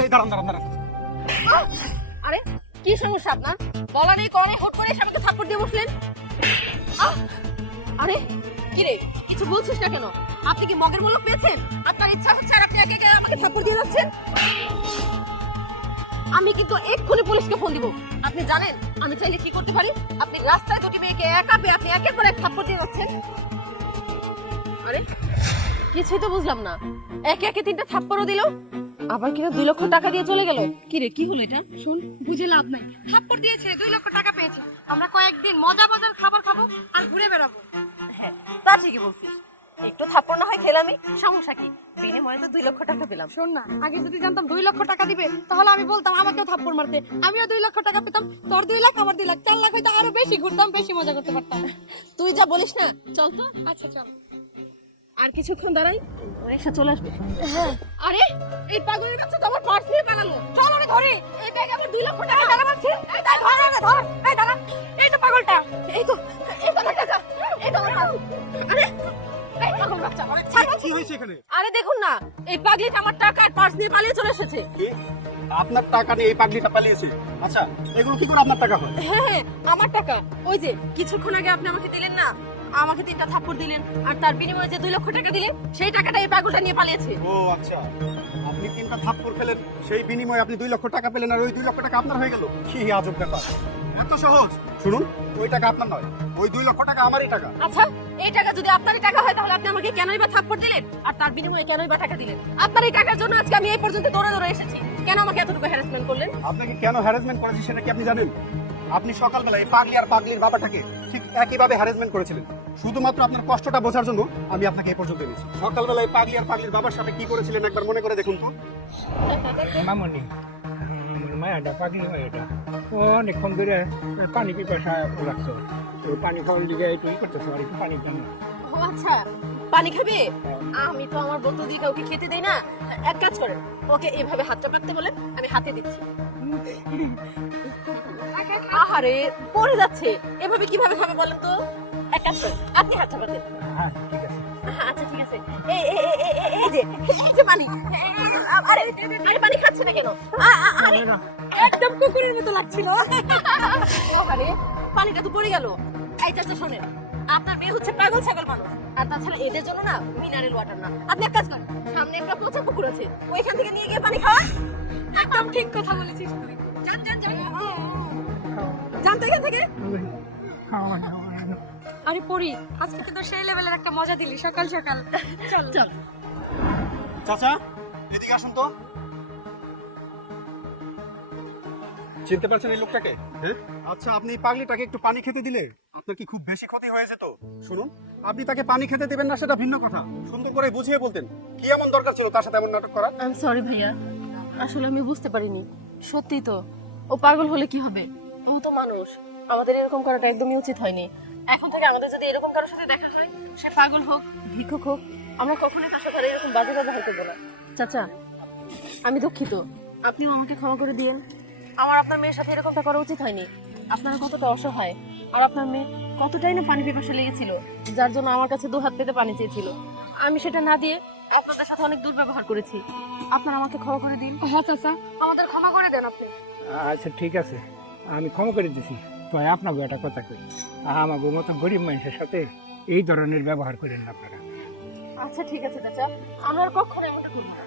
এই দাঁড়ান দাঁড়ান দাঁড়ান। আরে, কি সমস্যা আপনার? বলা নেই, করে হুট করে থাপ্পড় দিয়ে বসলেন। আরে, কি রে, কিছু বলছিস না কেন? আপনি কি মগের মূল্য পেয়েছেন? আপনার ইচ্ছা হচ্ছে আর আপনি আমাকে থাপ্পড় দিয়ে যাচ্ছেন? আমি কিন্তু এক্ষুনি পুলিশকে ফোন দিব। আপনি জানেন, আমি চাইলে কি করতে পারি? আপনি রাস্তায় দুটি মেয়েকে একা পেয়ে আপনি একের পর এক থাপ্পড় দিয়ে যাচ্ছেন? আরে, কিছুই তো বুঝলাম না। একে একে তিনটা থাপ্পড়ও দিল আবার কিনা দুই লক্ষ টাকা দিয়ে চলে গেল? কি রে কি হলো এটা? শোন বুঝে লাভ নাই। থাপ্পড় দিয়েছে দুই লক্ষ টাকা পেয়েছে। আমরা কয়েকদিন মজা মজার খাবার খাব আর ঘুরে বেড়াবো। হ্যাঁ তা ঠিকই বলছিস। একটু থাপ্পড় না হয় খেলামই। সমস্যা কি? বিনিময়ে তো দুই লক্ষ টাকা পেলাম। শোন না আগে যদি জানতাম দুই লক্ষ টাকা দিবে তাহলে আমি বলতাম আমাকেও থাপ্পড় মারতে। আমিও দুই লক্ষ টাকা পেতাম তোর দুই লাখ আমার দুই লাখ। চার লাখ হয়তো আরও বেশি ঘুরতাম বেশি মজা করতে পারতাম। তুই যা বলিস না চল তো? আচ্ছা চল। আর কিছুক্ষণ দাঁড়াই রিক্সা চলে আসবে আরে এই পাগলের কাছে তো আমার পার্স নিয়ে পালালো চল ওরে ধরে এই ব্যাগে আমার দুই লক্ষ টাকা টাকা পাচ্ছে এই দাঁড়া ধর আরে ধর এই দাঁড়া এই তো পাগলটা এই তো এই তো টাকা এই তো আমার আরে কি হয়েছে এখানে? আরে দেখুন না এই পাগলিটা আমার টাকা আর পার্স নিয়ে পালিয়ে চলে এসেছে। কি? আপনার টাকা নিয়ে এই পাগলিটা পালিয়েছে? আচ্ছা এগুলো কি করে আপনার টাকা হয়? হ্যাঁ হ্যাঁ আমার টাকা। ওই যে কিছুক্ষণ আগে আপনি আমাকে দিলেন না? আমাকে তিনটা থাপ্পড় দিলেন আর তার বিনিময়ে যে দুই লক্ষ টাকা দিলেন সেই টাকাটা এই পাগলটা নিয়ে পালিয়েছে। ও আচ্ছা। আপনি তিনটা থাপ্পড় খেলেন সেই বিনিময়ে আপনি দুই লক্ষ টাকা পেলেন আর ওই দুই লক্ষ টাকা আপনার হয়ে গেল? কি আজব ব্যাপার। এত সহজ। শুনুন ওই টাকা আপনার নয় ওই দুই লক্ষ টাকা আমারই টাকা। আচ্ছা এই টাকা যদি আপনারই টাকা হয় তাহলে আপনি আমাকে কেনই বা থাপ্পড় দিলেন? আর তার বিনিময়ে কেনই বা টাকা দিলেন? আপনার এই টাকার জন্য আজকে আমি এই পর্যন্ত দৌড়ে দৌড়ে এসেছি। কেন আমাকে এতটুকু হ্যারাসমেন্ট করলেন? আপনাকে কেন হ্যারাসমেন্ট করেছি সেটা কি আপনি জানেন? আপনি সকালবেলা এই পাগলি আর পাগলির বাবাটাকে ঠিক একইভাবে হ্যারাসমেন্ট করেছিলেন। শুধুমাত্র আপনার কষ্টটা বোঝার জন্য আমি আপনাকে এই পর্যন্ত এনেছি। সকালবেলা এই পাগলি আর পাগলির বাবার সাথে কি করেছিলেন একবার মনে করে দেখুন তো। মামনি মায়াটা পাগলি মায়াটা অনেকক্ষণ ধরে পানি পিপাসা লাগছে তো পানি খাওয়ার দিকে একটু ই করতেছে আর একটু পানি খান ও আচ্ছা পানি খাবে আমি তো আমার বোতল দিয়ে কাউকে খেতে দেই না এক কাজ করেন ওকে এইভাবে হাতটা পাততে বলেন আমি হাতে দিচ্ছি আহারে পড়ে যাচ্ছে এভাবে কীভাবে খাবে বলেন তো এক কাজ করেন আপনি হাতটা পাতেন হ্যাঁ ঠিক আছে আচ্ছা ঠিক আছে এই এই এই যে এই যে পানি আরে আরে পানি খাচ্ছে না কেন একদম কুকুরের মতো লাগছিল। আরে পানিটা তো পড়ে গেল। এই চাচা, শোনেন, আপনার মেয়ে হচ্ছে পাগল ছাগল মানুষ। আর তাছাড়া এদের জন্য না মিনারেল ওয়াটার না। আপনি এক কাজ করেন, সামনে একটা পচা পুকুর আছে, ওইখান থেকে নিয়ে গিয়ে পানি খাওয়ান একদম ঠিক কথা বলেছিস তুই। যান যান যান। তো এখান থেকে। আরে পড়ি, আজকে তো সেই লেভেলের একটা মজা দিলি, সকাল সকাল। চল চল। চাচা, এদিকে আসুন তো। চিনতে পারছেন এই লোকটাকে? হ্যাঁ? আচ্ছা আপনি পাগলিটাকে একটু পানি খেতে দিলে আপনার কি খুব বেশি ক্ষতি হয়েছে তো? শুনুন আপনি তাকে পানি খেতে দেবেন না সেটা ভিন্ন কথা। সুন্দর করে বুঝিয়ে বলতেন কি এমন দরকার ছিল তার সাথে এমন নাটক করা আই এম সরি ভাইয়া। আসলে আমি বুঝতে পারিনি। সত্যি তো ও পাগল হলে কি হবে? ও তো মানুষ। আমাদের এরকম করাটা একদমই উচিত হয়নি। এখন থেকে আমাদের যদি এরকম কারোর সাথে দেখা হয় সে পাগল হোক ভিক্ষুক হোক আমরা কখনোই তার সাথে আর এরকম বাজে ব্যবহার করব না। চাচা আমি দুঃখিত। আপনিও আমাকে ক্ষমা করে দিয়েন। আমার আপনার মেয়ের সাথে এরকমটা করা উচিত হয়নি। আপনারা কতটা অসহায় আর আপনার মেয়ে কতটাই না পানি পিপাসা লেগেছিল যার জন্য আমার কাছে দু হাত পেতে পানি চেয়েছিল। আমি সেটা না দিয়ে আপনাদের সাথে অনেক দুর্ব্যবহার করেছি। আপনারা আমাকে ক্ষমা করে দিন। হ্যাঁ চাচা আমাদের ক্ষমা করে দেন আপনি। আচ্ছা ঠিক আছে। আমি ক্ষমা করে দিছি তো আপনাকে একটা কথা কই। আমাকে মতো গরিব মানুষের সাথে এই ধরনের ব্যবহার করেন না আপনারা। আচ্ছা ঠিক আছে চাচা। আমরা কখনো এমনটা করব না।